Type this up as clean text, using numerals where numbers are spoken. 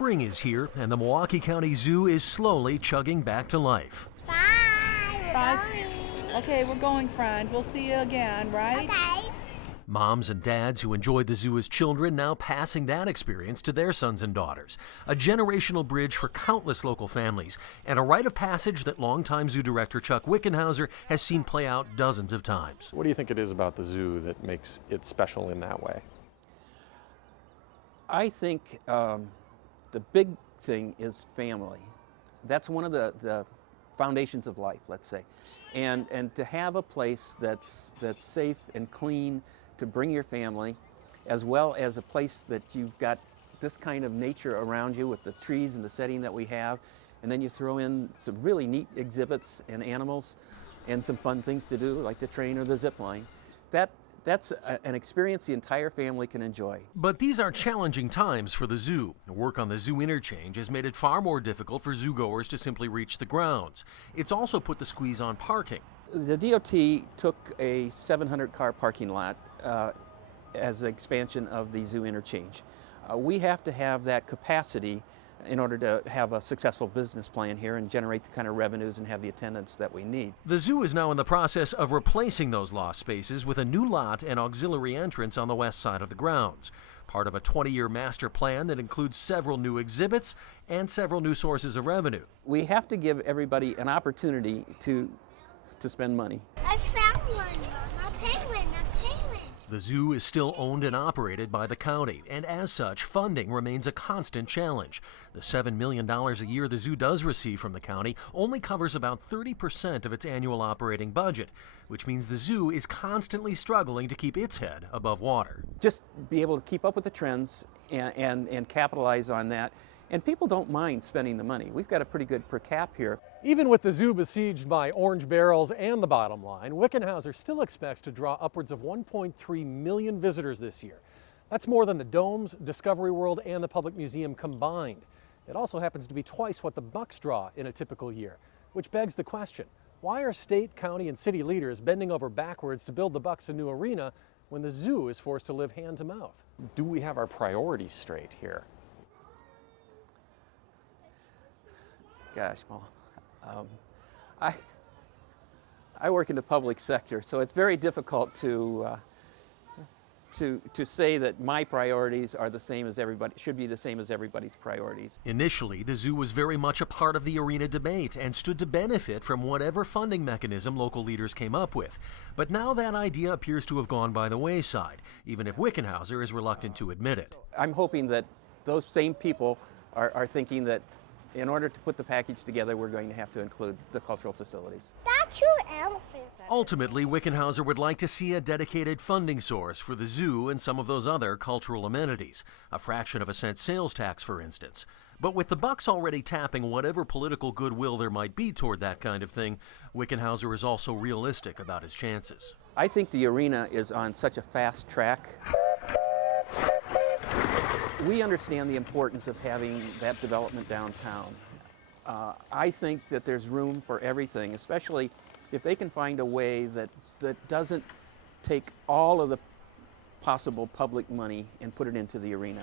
Spring is here, and the Milwaukee County Zoo is slowly chugging back to life. Bye. Bye. Okay, we're going, friend. We'll see you again, right? Okay. Moms and dads who enjoyed the zoo as children now passing that experience to their sons and daughters. A generational bridge for countless local families, and a rite of passage that longtime zoo director Chuck Wickenhauser has seen play out dozens of times. What do you think it is about the zoo that makes it special in that way? I think the big thing is family. That's one of the foundations of life, let's say. And to have a place that's safe and clean to bring your family, as well as a place that you've got this kind of nature around you with the trees and the setting that we have, and then you throw in some really neat exhibits and animals and some fun things to do like the train or the zip line. That's an experience the entire family can enjoy. But these are challenging times for the zoo. Work on the zoo interchange has made it far more difficult for zoogoers to simply reach the grounds. It's also put the squeeze on parking. The DOT took a 700-car parking lot as an expansion of the zoo interchange. We have to have that capacity in order to have a successful business plan here and generate the kind of revenues and have the attendance that we need. The zoo is now in the process of replacing those lost spaces with a new lot and auxiliary entrance on the west side of the grounds, part of a 20-year master plan that includes several new exhibits and several new sources of revenue. We have to give everybody an opportunity to spend money. I found one, Mom. A penguin. The zoo is still owned and operated by the county, and as such, funding remains a constant challenge. The $7 million a year the zoo does receive from the county only covers about 30% of its annual operating budget, which means the zoo is constantly struggling to keep its head above water. Just be able to keep up with the trends and capitalize on that. And people don't mind spending the money. We've got a pretty good per cap here. Even with the zoo besieged by orange barrels and the bottom line, Wickenhauser still expects to draw upwards of 1.3 million visitors this year. That's more than the Domes, Discovery World, and the Public Museum combined. It also happens to be twice what the Bucks draw in a typical year, which begs the question, why are state, county, and city leaders bending over backwards to build the Bucks a new arena when the zoo is forced to live hand to mouth? Do we have our priorities straight here? Gosh, well, I work in the public sector, so it's very difficult to say that my priorities are the same as everybody, should be the same as everybody's priorities. Initially, the zoo was very much a part of the arena debate and stood to benefit from whatever funding mechanism local leaders came up with. But now that idea appears to have gone by the wayside, even if Wickenhauser is reluctant to admit it. I'm hoping that those same people are thinking that in order to put the package together, we're going to have to include the cultural facilities. That's your elephant. Ultimately, Wickenhauser would like to see a dedicated funding source for the zoo and some of those other cultural amenities, a fraction of a cent sales tax, for instance. But with the Bucks already tapping whatever political goodwill there might be toward that kind of thing, Wickenhauser is also realistic about his chances. I think the arena is on such a fast track. We understand the importance of having that development downtown. I think that there's room for everything, especially if they can find a way that doesn't take all of the possible public money and put it into the arena.